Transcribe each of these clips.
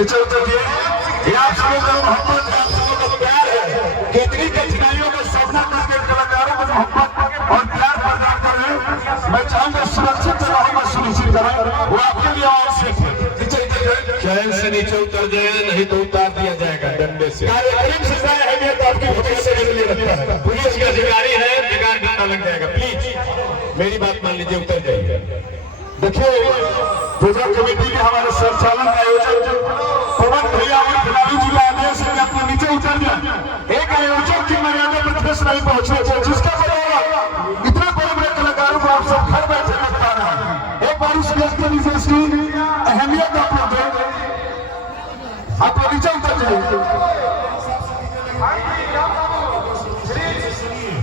नीचे उतर दिए। ये आप सबों का मोहब्बत है, आप सबों का प्यार है। कितनी कठिनाइयों का सामना करके कलाकारों को मोहब्बत और प्यार प्रदान कर रहे हैं। मैं चाहूंगा सुरक्षित जगहों में सुनिश्चित करें, वो आपके लिए आवश्यक है। नीचे उतर जाए, चैन से नीचे उतर जाए, नहीं तो उतार दिया जाएगा डंडे से। कार्यक्रम से अहमियत आपकी वजह से लिए रखता है। पुलिस के अधिकारी है, बेकार डंडा लग जाएगा। प्लीज मेरी बात मान लीजिए, उतर जाइए। देखिए, पूजा कमेटी के हमारे संचालन आयोजक पवन भैया और खिलाड़ी जी का आदेश है कि अपने नीचे उतर जाए। एक आयोजक की मर्यादा पर ठेस नहीं पहुंचना चाहिए, जिसका बड़ा इतने बड़े बड़े कलाकारों को आप सब घर बैठे देख पा रहे हैं। एक बार इस देश के नीचे इसकी अहमियत आप लोग दें, आप लोग नीचे उतर जाइए।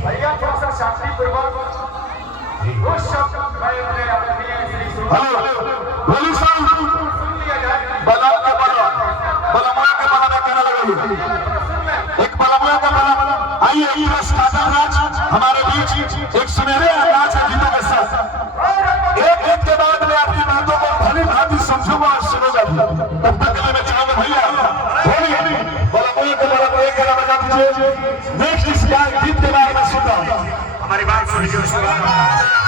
भैया थोड़ा सा शांतिपूर्वक हेलो बोली साहब, बला का बला बलमुआ का बला में कहना लगा, एक बलमुआ का बला। आइए राज हमारे बीच एक सुनहरे अंदाज है गीतों के साथ। एक गीत के बाद में आपकी बातों को भली भांति समझूंगा और सुनूंगा। तब तक के लिए मैं चाहूंगा भैया बोलिए बलमुआ के बला को एक गाना बजा दीजिए। नेक्स्ट इस गीत के बारे में सुनता हूँ। हमारी बात सुन लीजिए।